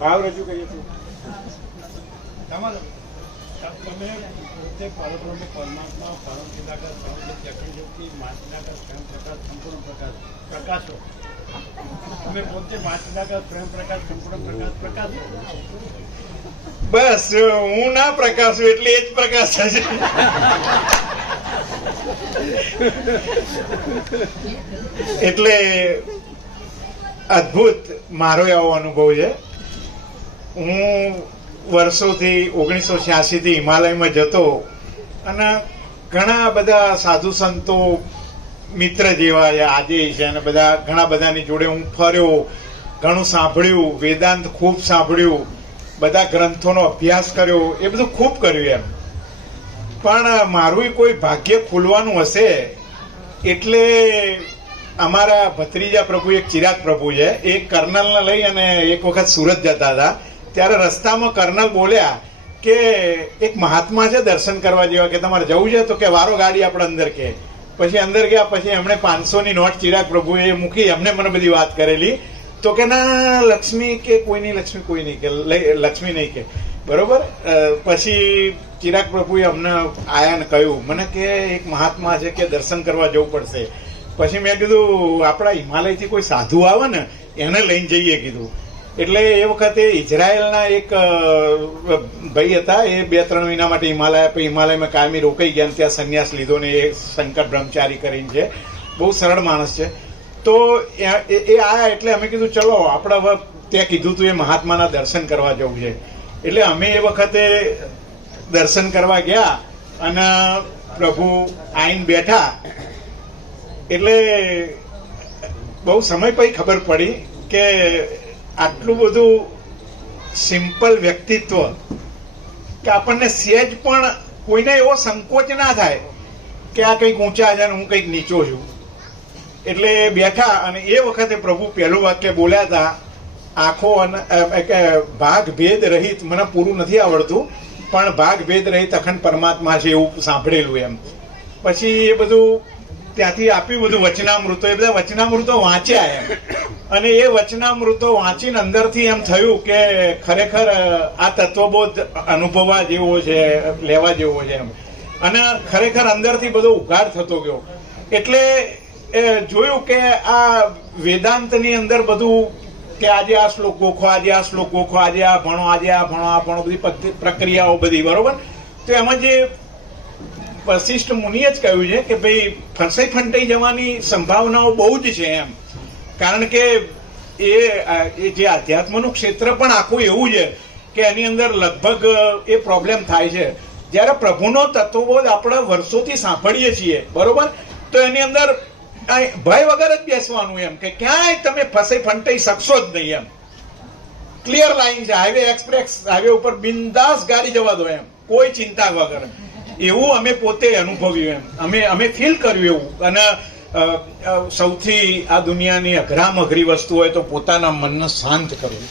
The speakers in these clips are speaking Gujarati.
ભાવ રજૂ કરીએ છીએ. તમે પોતે પરબ્રહ્મ પરમાત્મા પરમ ચિદાકાર ચક્રજ્યોતિ માચિદાકાર સ્વયં પ્રકાશ સંપૂર્ણ પ્રકાશો. તમે પોતે માચિદાકાર સ્વયં પ્રકાશ સંપૂર્ણ પ્રકાશો. બસ હું ના પ્રકાશું એટલે એ જ પ્રકાશ થશે. એટલે અદભુત મારો એવો અનુભવ છે. હું વર્ષોથી 1986 થી હિમાલયમાં જતો અને ઘણા બધા સાધુ સંતો મિત્ર જેવા છે આજે છે અને બધા ઘણા બધાની જોડે હું ફર્યો, ઘણું સાંભળ્યું, વેદાંત ખૂબ સાંભળ્યું, બધા ગ્રંથોનો અભ્યાસ કર્યો, એ બધું ખૂબ કર્યું એમ. પણ મારું કોઈ ભાગ્ય ખુલવાનું હશે એટલે અમારા ભત્રીજા પ્રભુ એક ચિરાગ પ્રભુ છે, એ કર્નલને લઈ અને એક વખત સુરત જતા હતા. ત્યારે રસ્તામાં કર્નલ બોલ્યા કે એક મહાત્મા છે દર્શન કરવા જેવા, કે તમારે જવું છે? તો કે વારો ગાડી આપણે અંદર. કે પછી અંદર ગયા, પછી એમણે 500ની નોટ ચિરાગ પ્રભુએ મૂકી, એમને મને બધી વાત કરેલી. તો કે ના લક્ષ્મી કે કોઈ નહીં, લક્ષ્મી કોઈ નહીં, કે લક્ષ્મી નહીં કે બરોબર. પછી ચિરાગ પ્રભુએ અમને આયા ને કહ્યું મને કે એક મહાત્મા છે કે દર્શન કરવા જવું પડશે. પછી મેં કીધું આપણા હિમાલયથી કોઈ સાધુ આવે ને એને લઈને જઈએ કીધું. એટલે એ વખતે ઇઝરાયલના એક ભાઈ હતા, એ 2-3 મહિના માટે હિમાલયમાં કાયમી રોકાઈ ગયા, ત્યાં સંન્યાસ લીધો ને એ શંકર બ્રહ્મચારી કરીને છે, બહુ સરળ માણસ છે. તો એ આયા એટલે અમે કીધું ચલો આપણે હવે ત્યાં કીધું તું એ મહાત્માના દર્શન કરવા જવું છે. એટલે અમે એ વખતે દર્શન કરવા ગયા અને પ્રભુ આઈને બેઠા. એટલે બહુ સમય પછી ખબર પડી કે આટલું બધું સિમ્પલ વ્યક્તિત્વ કે આપણને સહેજ પણ કોઈને એવો સંકોચ ના થાય કે આ કંઈક ઊંચા છે ને હું કંઈક નીચો છું. એટલે બેઠા અને એ વખતે પ્રભુ પહેલું વાક્ય બોલ્યા હતા, આંખો અને ભાગ ભેદ રહિત, મને પૂરું નથી આવડતું પણ ભાગ ભેદ રહિત અખંડ પરમાત્મા છે એવું સાંભળેલું એમ. પછી એ બધું ત્યાંથી આપ્યું બધું વચનામૃતો, એ બધા વચનામૃતો વાંચ્યા એમ. અને એ વચનામૃતો વાંચીને અંદરથી એમ થયું કે ખરેખર આ તત્વબોધ અનુભવવા જેવો છે, લેવા જેવો છે એમ. અને ખરેખર અંદરથી બધો ઉઘાડ થતો ગયો. એટલે જોયું કે આ વેદાંતની અંદર બધું કે આજે આ શ્લોક ગોખો, આજે આ શ્લોક ગોખો, આજે આ ભણો, આજે આ ભણો, આ ભણો, બધી પ્રક્રિયાઓ બધી બરોબર. તો એમાં જે વશિષ્ઠ મુનિએ જ કહ્યું છે કે ભાઈ ફસાઈ ફંટાઈ જવાની સંભાવનાઓ બહુ જ છે એમ. કારણ કે એ જે આધ્યાત્મનું ક્ષેત્ર પણ આખું એવું છે કે એની અંદર લગભગ એ પ્રોબ્લેમ થાય છે. જ્યારે પ્રભુનો તત્વબોધ આપણે વર્ષોથી સાંભળીએ છીએ બરોબર, તો એની અંદર ભય વગર જ બેસવાનું એમ કે ક્યાંય તમે ફસાઈ ફંટાઈ શકશો જ નહીં એમ. ક્લિયર લાઈન છે, હાઈવે એક્સપ્રેસ હાઈવે ઉપર બિંદાસ ગાડી જવા દો એમ, કોઈ ચિંતા વગર. એવું અમે પોતે અનુભવ્યું એમ, અમે ફીલ કર્યું એવું. અને સૌથી આ દુનિયાની અઘરામ અઘરી વસ્તુ હોય તો પોતાના મનને શાંત કરવું.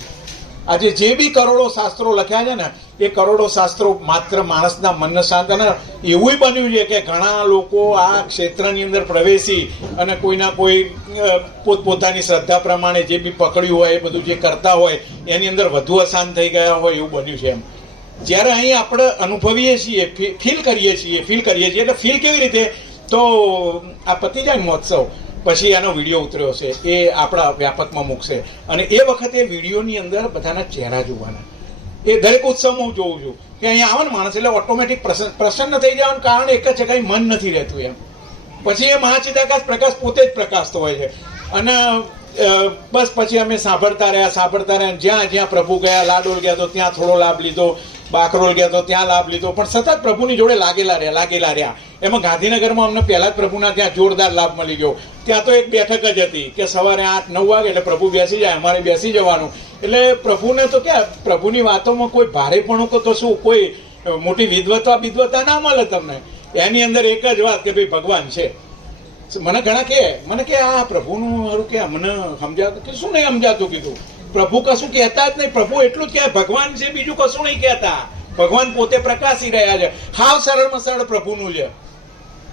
આજે જે બી કરોડો શાસ્ત્રો લખ્યા છે ને એ કરોડો શાસ્ત્રો માત્ર માણસના મનને શાંત. અને એવું બન્યું છે કે ઘણા લોકો આ ક્ષેત્રની અંદર પ્રવેશી અને કોઈના કોઈ પોતપોતાની શ્રદ્ધા પ્રમાણે જે બી પકડ્યું હોય એ બધું જે કરતા હોય એની અંદર વધુ અશાંત થઈ ગયા હોય એવું બન્યું છે એમ. જ્યારે અહીં આપણે અનુભવીએ છીએ, ફીલ કરીએ છીએ એટલે ફીલ કેવી રીતે? તો આ પતી જાય મહોત્સવ પછી એનો વિડીયો ઉતર્યો છે, એ આપણા વ્યાપકમાં મૂકશે. અને એ વખતે વિડીયોની અંદર બધાના ચહેરા જોવાના. એ દરેક ઉત્સવમાં હું જોઉં છું કે અહીંયા આવે ને માણસ એટલે ઓટોમેટિક પ્રસન્ન થઈ જવાનું કારણ એક જ જગ્યાએ મન નથી રહેતું એમ. પછી એ મહાચિદાકાશ પ્રકાશ પોતે જ પ્રકાશતો હોય છે. અને બસ પછી અમે સાંભળતા રહ્યા. જ્યાં પ્રભુ ગયા, લાડોલ ગયા તો ત્યાં થોડો લાભ લીધો, બાકરોલ ગયા તો ત્યાં લાભ લીધો, પણ સતત પ્રભુની જોડે લાગેલા રહ્યા. એમાં ગાંધીનગરમાં અમને પહેલા જ પ્રભુના ત્યાં જોરદાર લાભ મળી ગયો. ત્યાં તો એક બેઠક જ હતી કે સવારે 8-9 વાગે એટલે પ્રભુ બેસી જાય, અમારે બેસી જવાનું. એટલે પ્રભુને તો ક્યાં, પ્રભુની વાતોમાં કોઈ ભારેપણું તો શું, કોઈ મોટી વિદ્વતા ના મળે તમને. એની અંદર એક જ વાત કે ભાઈ ભગવાન છે. મને ઘણા કે આ પ્રભુનું મારું કે મને સમજાતું કે શું નહીં સમજાતું કીધું. પ્રભુ કશું કહેતા જ નહીં, પ્રભુ એટલું જ કહે ભગવાન છે, બીજું કશું નહીં કહેતા. ભગવાન પોતે પ્રકાશી રહ્યા છે. હાવ સરળમાં સરળ પ્રભુનું છે.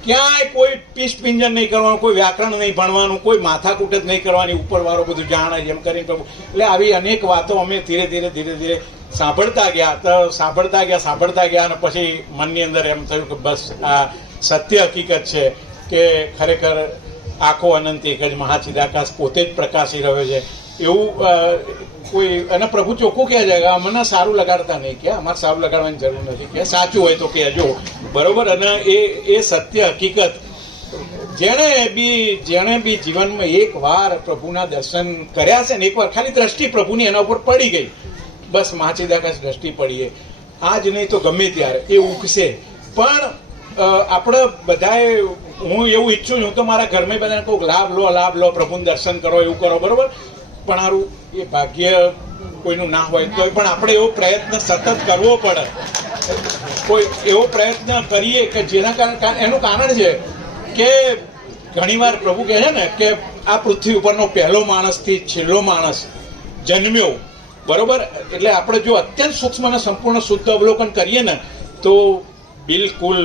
ક્યાંય કોઈ પીસ પિંજન નહીં કરવાનું, કોઈ વ્યાકરણ નહીં ભણવાનું, કોઈ માથાકૂટ જ નહીં કરવાની, ઉપરવાળો બધું જાણે એમ કરીને પ્રભુ. એટલે આવી અનેક વાતો અમે ધીરે ધીરે સાંભળતા ગયા અને પછી મનની અંદર એમ થયું કે બસ આ સત્ય હકીકત છે કે ખરેખર આખો અનંત એક જ મહાચિદાકાશ પોતે જ પ્રકાશી રહ્યો છે એવું કોઈ. અને પ્રભુ ચોખ્ખું કહે છે કે અમને સારું લગાડતા નહીં, કે અમારે સારું લગાડવાની જરૂર નથી, કે સાચું હોય તો કહેજો, બરોબર. અને એ સત્ય હકીકત જેણે બી જીવનમાં એક વાર પ્રભુના દર્શન કર્યા છે ને, એક વાર ખાલી દ્રષ્ટિ પ્રભુની એના ઉપર પડી ગઈ, બસ મહાચિદાકાશ દ્રષ્ટિ પડીએ, આજ નહીં તો ગમે ત્યારે એ ઉગશે. પણ આપણે બધાએ, હું એવું ઈચ્છું છું તો મારા ઘરમાં બધાને કહું લાભ લો, પ્રભુનું દર્શન કરો, એવું કરો, બરોબર. પણ સારું એ ભાગ્ય કોઈનું ના હોય તો પણ આપણે એવો પ્રયત્ન સતત કરવો પડે, કોઈ એવો પ્રયત્ન કરીએ કે જેના કારણે, એનું કારણ છે કે ઘણીવાર પ્રભુ કહે છે ને કે આ પૃથ્વી ઉપરનો પહેલો માણસથી છેલ્લો માણસ જન્મ્યો, બરોબર. એટલે આપણે જો અત્યંત સૂક્ષ્મ અને સંપૂર્ણ શુદ્ધ અવલોકન કરીએ ને તો બિલકુલ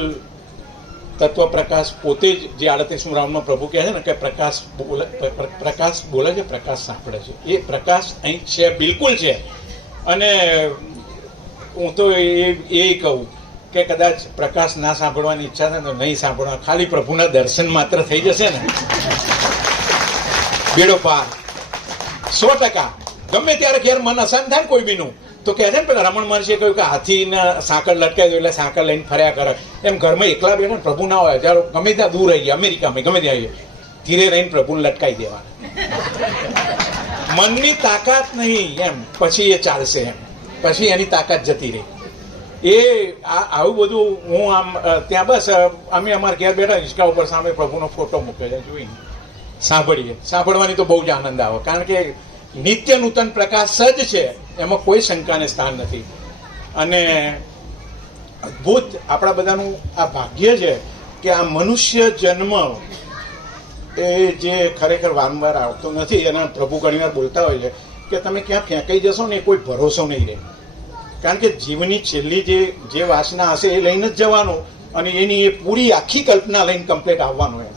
તત્વ પ્રકાશ પોતે જ, જે 38મું રાઉન્ડમાં પ્રભુ કહે છે ને કે પ્રકાશ બોલે છે, પ્રકાશ સાંભળે છે, એ પ્રકાશ અહીં છે, બિલકુલ છે. અને હું તો એ કહું કે કદાચ પ્રકાશ ના સાંભળવાની ઈચ્છા થાય તો નહીં સાંભળવા, ખાલી પ્રભુના દર્શન માત્ર થઈ જશે ને, બેડો પાર 100%. ગમે ત્યારે ઘેર મન અશાંત થાય કોઈ બીનું તો કહે છે ને પેલા રમણ મહર્ષિએ કહ્યું કે હાથીને સાંકળ લટકાવી દો એટલે સાંકળ લઈને ફર્યા કરે, એમ ઘરમાં એકલા બેઠા ને પ્રભુ ના હોય, હજારો ગમે ત્યાં દૂર રહી ગયા, અમેરિકામાં ગમે ત્યાં આવીએ, ધીરે રહીને પ્રભુને લટકાવી દેવાના, મનની તાકાત નહીં એમ, પછી એ ચાલશે એમ, પછી એની તાકાત જતી રહી. એ આવું બધું હું આમ ત્યાં બસ અમે અમારા ઘેર બેઠા હિંચકા ઉપર સામે પ્રભુનો ફોટો મૂક્યો છે, જોઈને સાંભળવાની તો બહુ જ આનંદ આવે, કારણ કે નિત્ય નૂતન પ્રકાશ જ છે, એમાં કોઈ શંકાને સ્થાન નથી. અને અદ્ભુત આપણા બધાનું આ ભાગ્ય છે કે આ મનુષ્ય જન્મ એ જે ખરેખર વારંવાર આવતો નથી. અને પ્રભુ ઘણીવાર બોલતા હોય છે કે તમે ક્યાં ફેંકાઈ જશો ને એ કોઈ ભરોસો નહીં રહે, કારણ કે જીવની છેલ્લી જે વાસના હશે એ લઈને જ જવાનું, અને એની એ પૂરી આખી કલ્પના લઈને કમ્પ્લીટ આવવાનું એમ.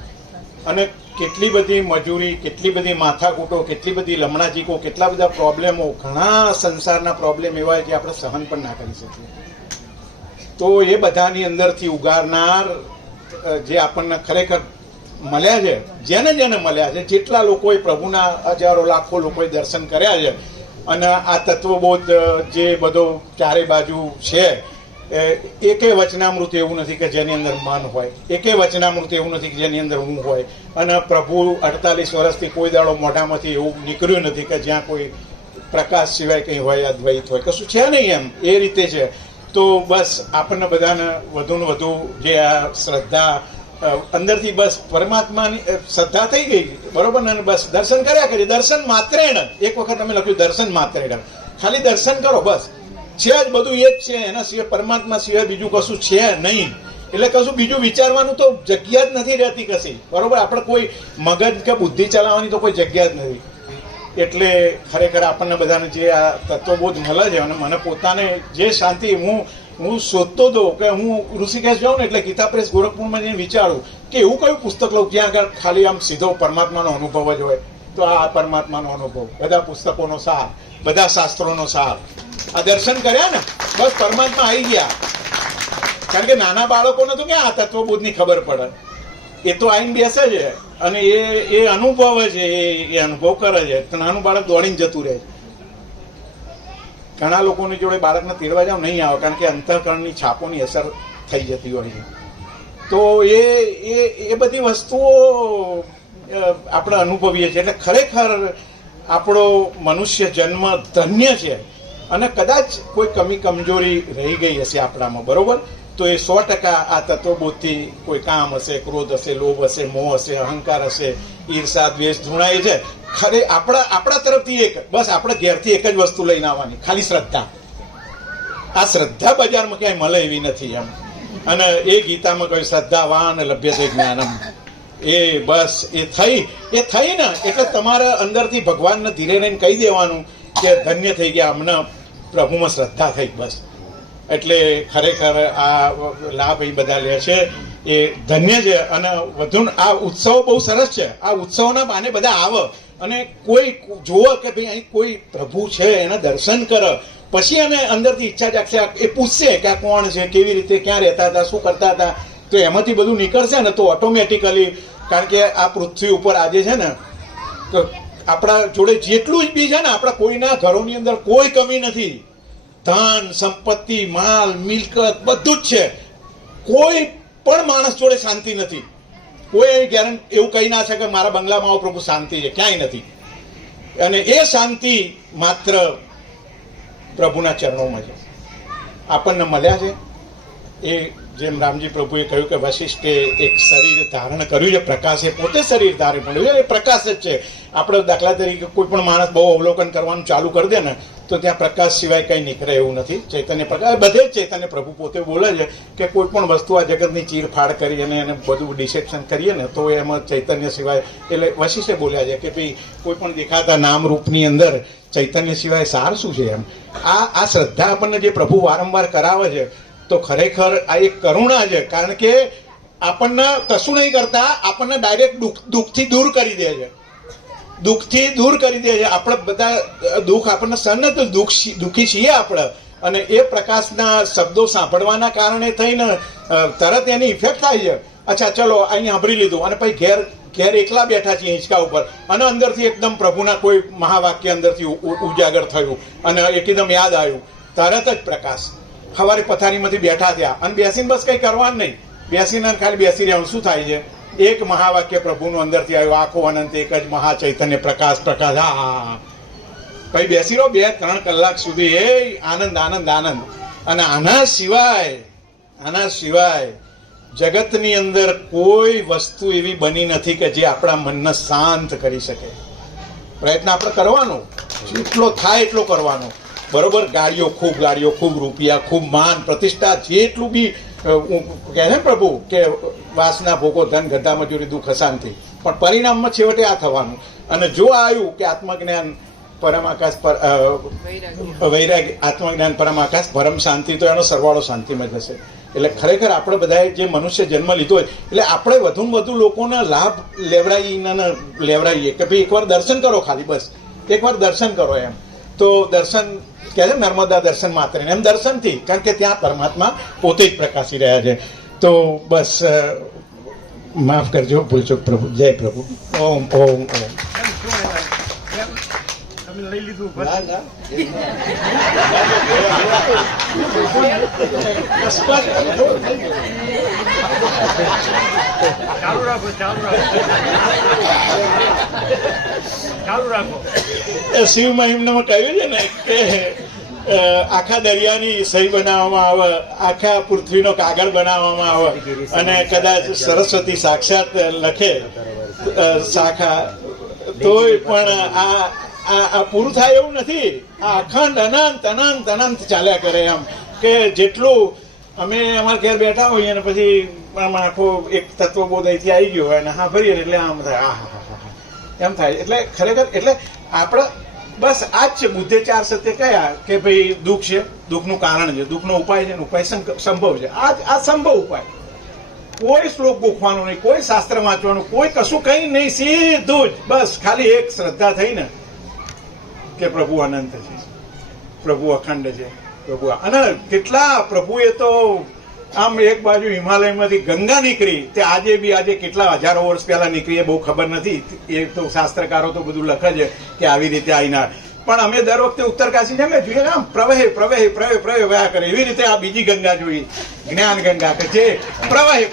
અને કેટલી બધી મજૂરી, કેટલી બધી માથાકૂટો, કેટલી બધી લમણાજીકો, કેટલા બધા પ્રોબ્લેમો, ઘણા સંસારના પ્રોબ્લેમ એવા જે આપણે સહન પણ ના કરી શકીએ. તો એ બધાની અંદરથી ઉગારનાર જે આપણને ખરેખર મળ્યા છે, જેને મળ્યા છે, જેટલા લોકોએ પ્રભુના હજારો લાખો લોકોએ દર્શન કર્યા છે, અને આ તત્વબોધ જે બધો ચારે બાજુ છે, એકે વચનામૃત એવું નથી કે જેની અંદર મન હોય, એકે વચનામૃત એવું નથી કે જેની અંદર હું હોય. અને પ્રભુ 48 વર્ષથી કોઈ દાડો મોઢામાંથી એવું નીકળ્યું નથી કે જ્યાં કોઈ પ્રકાશ સિવાય કંઈ હોય, અદ્વૈત હોય, કશું છે નહીં એમ. એ રીતે છે. તો બસ આપણને બધાને વધુ ને વધુ જે આ શ્રદ્ધા અંદરથી બસ પરમાત્માની શ્રદ્ધા થઈ ગઈ, બરોબર ને, બસ દર્શન કર્યા કરીએ, દર્શન માત્રેણ. એક વખત અમે લખ્યું દર્શન માત્રેણ, ખાલી દર્શન કરો બસ, છે જ બધું એ જ છે, એના સિવાય પરમાત્મા સિવાય બીજું કશું છે નહીં. એટલે કશું બીજું વિચારવાનું તો જગ્યા જ નથી રહેતી કશી, બરોબર. આપણે કોઈ મગજ કે બુદ્ધિ ચલાવવાની તો કોઈ જગ્યા જ નથી. એટલે ખરેખર આપણને બધાને જે આ તત્વબોધ મળે છે, અને મને પોતાને જે શાંતિ, હું શોધતો હતો કે હું ઋષિકેશ જાઉં ને એટલે ગીતા પ્રેસ ગોરખપુરમાં જઈને વિચારું કે એવું કયું પુસ્તક લઉં જ્યાં આગળ ખાલી આમ સીધો પરમાત્માનો અનુભવ જ હોય. તો આ પરમાત્માનો અનુભવ, બધા પુસ્તકોનો સાર, બધા શાસ્ત્રોનો સાર, આ દર્શન કર્યા ને બસ પરમાત્મા આવી ગયા. કારણ કે નાના બાળકોને તો ક્યાં આ તત્વબોધની ખબર પડે, એ તો આવીને બેસે છે અને એ અનુભવે છે, એ અનુભવ કરે છે. તો નાનું બાળક દોડીને જતું રહે છે. ઘણા લોકોની જોડે બાળકને તેડવા જાવ નહીં આવે, કારણ કે અંતઃકરણની છાપોની અસર થઈ જતી હોય છે. તો એ બધી વસ્તુઓ આપણે અનુભવીએ છીએ. એટલે ખરેખર આપણો મનુષ્ય જન્મ ધન્ય છે. અને કદાચ કોઈ કમી કમજોરી રહી ગઈ હશે આપણામાં, બરોબર, તો એ 100% આ તત્વબોધથી કોઈ કામ હશે, ક્રોધ હશે, લોભ હશે, મોહ હશે, અહંકાર હશે, ઈર્ષા, દ્વેષ ધૂણાય છે. ખરે આપણા તરફથી એક બસ આપણે ઘેરથી એક જ વસ્તુ લઈને આવવાની, ખાલી શ્રદ્ધા. આ શ્રદ્ધા બજારમાં ક્યાંય મળે એવી નથી એમ. અને એ ગીતામાં કહ્યું શ્રદ્ધાવાન લભ્યતે જ્ઞાનમ. એ બસ એ થઈ ને એટલે તમારા અંદરથી ભગવાનને ધીરે રહીને કહી દેવાનું કે ધન્ય થઈ ગયા, અમને પ્રભુમાં શ્રદ્ધા થઈ બસ. એટલે ખરેખર આ લાભ એ બધા લે છે. એ ધન્ય છે. અને વધુ આ ઉત્સવો બહુ સરસ છે. આ ઉત્સવોના બાને બધા આવે અને કોઈ જોવે કે ભાઈ અહીં કોઈ પ્રભુ છે, એના દર્શન કરે, પછી એને અંદરથી ઈચ્છા જાગશે, એ પૂછશે કે આ કોણ છે, કેવી રીતે, ક્યાં રહેતા હતા, શું કરતા હતા. તો એમાંથી બધું નીકળશે ને તો ઓટોમેટિકલી, કારણ કે આ પૃથ્વી ઉપર આજે છે ને તો આપણા જોડે જેટલું જ બી છે ને, આપણા કોઈના ઘરોની અંદર કોઈ કમી નથી. ધન સંપત્તિ, માલ મિલકત બધું જ છે. કોઈ પણ માણસ જોડે શાંતિ નથી. કોઈ ગેરંટી એવું કહી ના શકે કે મારા બંગલામાં આવો પ્રભુ શાંતિ છે, ક્યાંય નથી. અને એ શાંતિ માત્ર પ્રભુના ચરણોમાં છે, આપણને મળ્યા છે. એ જેમ રામજી પ્રભુએ કહ્યું કે વશિષ્ઠે એક શરીર ધારણ કર્યું છે, પ્રકાશે પોતે શરીર ધારણ કર્યું છે, એ પ્રકાશ જ છે. આપણે દાખલા તરીકે કોઈ પણ માણસ બહુ અવલોકન કરવાનું ચાલુ કરી દે ને તો ત્યાં પ્રકાશ સિવાય કંઈ નીકળે એવું નથી. ચૈતન્ય પ્રકાશ બધે જ ચૈતન્ય પ્રભુ પોતે બોલે છે કે કોઈ પણ વસ્તુ આ જગતની ચીરફાડ કરી અને એને બધું ડિસેપ્શન કરીએ ને તો એમાં ચૈતન્ય સિવાય, એટલે વશિષ્ઠે બોલ્યા છે કે ભાઈ કોઈ પણ દેખાતા નામરૂપની અંદર ચૈતન્ય સિવાય સાર શું છે. એમ આ શ્રદ્ધા આપણને જે પ્રભુ વારંવાર કરાવે છે તો ખરેખર આ એક કરુણા છે. કારણ કે આપણને કશું નહીં કરતા, આપણને ડાયરેક્ટ દુઃખથી દૂર કરી દે છે. દુઃખથી દૂર કરી દે છે. આપણે બધા દુઃખ આપણને સહન નથી, દુઃખી છીએ આપણે. અને એ પ્રકાશના શબ્દો સાંભળવાના કારણે થઈને તરત એની ઇફેક્ટ થાય છે. અચ્છા ચલો અહીં સાંભળી લીધું અને પછી ઘેર એકલા બેઠા છીએ હિંચકા ઉપર અને અંદરથી એકદમ પ્રભુના કોઈ મહાવાક્ય અંદરથી ઉજાગર થયું અને એકદમ યાદ આવ્યું, તરત જ પ્રકાશ. સવારે પથારીમાંથી બેઠા થયા અને બેસીને બસ કંઈ કરવાનું નહીં, બેસીને ખાલી બેસી રહેવાનું. શું થાય છે? એક મહાવાક્ય પ્રભુનું અંદરથી આવ્યું, આખો અનંત એક જ મહાચૈતન્ય પ્રકાશ. હા પછી બેસી રહો 2-3 કલાક સુધી, એ આનંદ આનંદ આનંદ. અને આના સિવાય જગતની અંદર કોઈ વસ્તુ એવી બની નથી કે જે આપણા મનને શાંત કરી શકે. પ્રયત્ન આપણે કરવાનો, જેટલો થાય એટલો કરવાનો. બરોબર, ગાડીઓ ખૂબ રૂપિયા, ખૂબ માન પ્રતિષ્ઠા, જેટલું બી કહે છે ને પ્રભુ કે વાસના ભોગો ધન ગધા મજૂરી દુઃખ અશાંતિ, પણ પરિણામમાં છેવટે આ થવાનું. અને જો આવ્યું કે આત્મજ્ઞાન પરમાકાશ વૈરાગ્ય, આત્મજ્ઞાન પરમાકાશ પરમ શાંતિ, તો એનો સરવાળો શાંતિમાં જશે. એટલે ખરેખર આપણે બધાએ જે મનુષ્ય જન્મ લીધો હોય એટલે આપણે વધુમાં વધુ લોકોના લાભ લેવડાવીએ કે ભાઈ એકવાર દર્શન કરો, ખાલી બસ એકવાર દર્શન કરો. એમ તો દર્શન કહે છે નર્મદા દર્શન માત્ર, એમ દર્શનથી, કારણ કે ત્યાં પરમાત્મા પોતે જ પ્રકાશી રહ્યા છે. તો બસ માફ કરજો, ભૂલચૂક પ્રભુ. જય પ્રભુ. ઓમ ઓમ ઓમ. લઈ લીધું ચાલુ રાખો. શિવ મહિમનામાં કહ્યું છે ને કે આખા દરિયાની સહી બનાવવામાં આવે, આખા પૃથ્વીનો કાગળ બનાવવામાં આવે અને કદાચ સરસ્વતી સાક્ષાત લખે શાખા, તોય પણ આ પૂરું થાય એવું નથી. આ અખંડ અનંત અનંત ચાલ્યા કરે. એમ કે જેટલું અમે અમારા ઘેર બેઠા હોઈએ અને પછી આખો એક તત્વબોધ અહીંથી આવી ગયો હોય અને હા ભરીએ એટલે આમ થાય, એમ થાય. એટલે ખરેખર એટલે આપણે બસ આ જ છે. બુદ્ધે 4 સત્ય કયા કે ભાઈ દુઃખ છે, દુઃખનું કારણ છે, દુઃખનો ઉપાય છે, ઉપાય સંભવ છે. આ સંભવ ઉપાય. કોઈ શ્લોક ગોખવાનો નહીં, કોઈ શાસ્ત્ર વાંચવાનું, કોઈ કશું કંઈ નહીં, સીધું જ બસ ખાલી એક શ્રદ્ધા થઈને કે પ્રભુ અનંત છે, પ્રભુ અખંડ છે, પ્રભુ. અને કેટલા પ્રભુએ તો આમ એક બાજુ હિમાલયમાંથી ગંગા નીકળી, તે આજે કેટલા હજારો વર્ષ પહેલા નીકળી એ બહુ ખબર નથી. એ તો શાસ્ત્રકારો તો બધું લખે છે કે આવી રીતે આવીના. પણ અમે દર વખતે ઉત્તરકાશી જમે જોઈએ આમ પ્રવહે વયા કરે, એવી રીતે આ બીજી ગંગા જોઈ, જ્ઞાન ગંગા કે જે પ્રવહે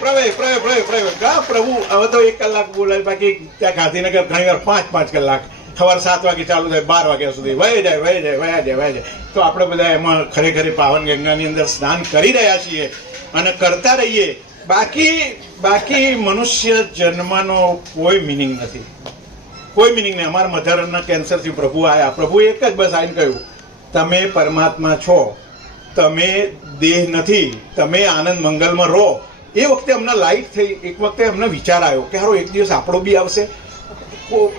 પ્રભુ. હવે તો 1 કલાક બોલાય, બાકી ત્યાં ગાંધીનગર ઘણી વાર 5 કલાક, સવાર 7 વાગે ચાલુ થાય 12 વાગ્યા સુધી વહી જાય. તો આપણે બધા એમાં ખરેખર પાવન ગંગાની અંદર સ્નાન કરી રહ્યા છીએ અને કરતા રહીએ. બાકી મનુષ્ય જન્મનો કોઈ મિનિંગ નથી, કોઈ મિનિંગ નહીં. અમારા મધરના કેન્સરથી પ્રભુ આવ્યા, પ્રભુ એક જ બસ આવીને કહ્યું, તમે પરમાત્મા છો, તમે દેહ નથી, તમે આનંદ મંગલમાં રહો. એ વખતે અમને લાઈટ થઈ. એક વખતે અમને વિચાર આવ્યો કે હારો એક દિવસ આપણો બી આવશે,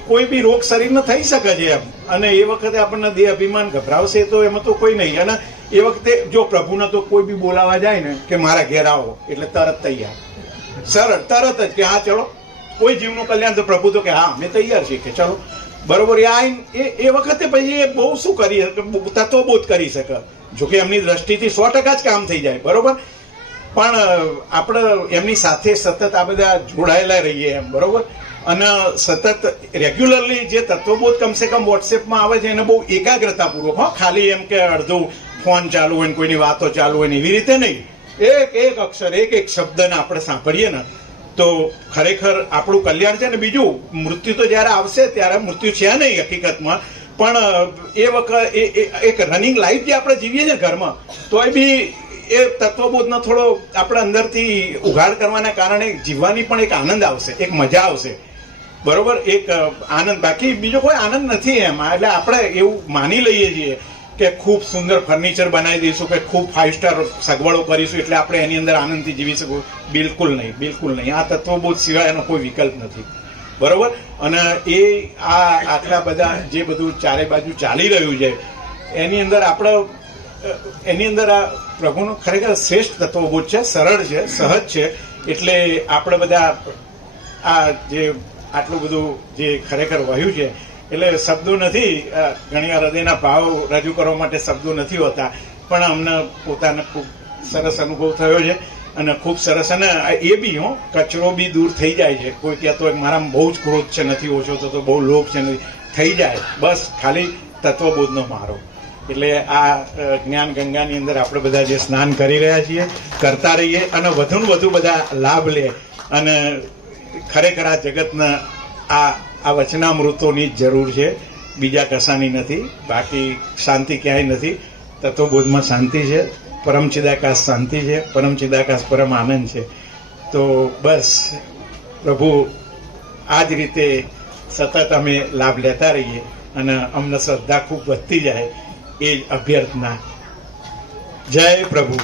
કોઈ બી રોગ શરીરને થઈ શકે છે એમ. અને એ વખતે આપણને દેહ અભિમાન ગભરાવશે તો એમાં તો કોઈ નહીં. અને એ વખતે જો પ્રભુને તો કોઈ બી બોલાવા જાય ને કે મારા ઘેર આવો એટલે તરત તૈયાર. સરળ તરત જ કે હા ચલો કોઈ જીવનું કલ્યાણ તો પ્રભુ તો કે હા અમે તૈયાર છીએ કે ચલો બરોબર. એ વખતે પછી એ બહુ શું કરી શકે, તત્વબોધ કરી શકે. જોકે એમની દ્રષ્ટિથી 100% જ કામ થઈ જાય બરોબર, પણ આપણે એમની સાથે સતત આ બધા જોડાયેલા રહીએ એમ બરોબર. અને સતત રેગ્યુલરલી જે તત્વબોધ કમસે કમ વોટ્સએપમાં આવે છે એને બહુ એકાગ્રતાપૂર્વક, હા ખાલી એમ કે અડધું ફોન ચાલુ હોય ને કોઈની વાતો ચાલુ હોય ને એવી રીતે નહીં. એક અક્ષર એક શબ્દને આપણે સાંભળીએ ને તો ખરેખર આપણું કલ્યાણ છે. ને બીજું, મૃત્યુ તો જયારે આવશે ત્યારે મૃત્યુ છે નહીં હકીકતમાં, પણ એ વખત એક રનિંગ લાઈફ જે આપણે જીવીએ છીએ ઘરમાં, તોય બી એ તત્વબોધનો થોડો આપણે અંદરથી ઉઘાડ કરવાના કારણે જીવવાની પણ એક આનંદ આવશે, એક મજા આવશે બરોબર, એક આનંદ. બાકી બીજો કોઈ આનંદ નથી એમ. એટલે આપણે એવું માની લઈએ છીએ કે ખૂબ સુંદર ફર્નિચર બનાવી દઈશું કે ખૂબ 5 સ્ટાર સગવડો કરીશું એટલે આપણે એની અંદર આનંદથી જીવી શકું. બિલકુલ નહીં, બિલકુલ નહીં. આ તત્વબોધ સિવાય એનો કોઈ વિકલ્પ નથી બરોબર. અને આ આટલા બધા જે બધું ચારે બાજુ ચાલી રહ્યું છે એની અંદર આપણે એની અંદર આ પ્રભુનો ખરેખર શ્રેષ્ઠ તત્વબોધ છે, સરળ છે, સહજ છે. એટલે આપણે બધા આ જે આટલું બધું જે ખરેખર વહ્યું છે એટલે શબ્દો નથી, ઘણી વાર હૃદયના ભાવ રજૂ કરવા માટે શબ્દો નથી હોતા, પણ અમને પોતાને ખૂબ સરસ અનુભવ થયો છે અને ખૂબ સરસ. અને એ બી કચરો બી દૂર થઈ જાય છે. કોઈ કહેતો હોય મારામાં બહુ જ ક્રોધ છે, નથી ઓછો તો બહુ લોભ છે, નથી થઈ જાય બસ ખાલી તત્વબોધનો મારો. એટલે આ જ્ઞાન ગંગાની અંદર આપણે બધા જે સ્નાન કરી રહ્યા છીએ કરતા રહીએ અને વધુ ને વધુ બધા લાભ લે. અને ખરેખર આ જગતના આ વચનામૃતોની જ જરૂર છે, બીજા કશાની નથી. બાકી શાંતિ ક્યાંય નથી. તત્વબોધમાં શાંતિ છે, પરમ ચિદાકાશ શાંતિ છે, પરમ ચિદાકાશ પરમ આનંદ છે. તો બસ પ્રભુ આ જ રીતે સતત અમે લાભ લેતા રહીએ અને અમને શ્રદ્ધા ખૂબ વધતી જાય એ જ અભ્યર્થના. જય પ્રભુ.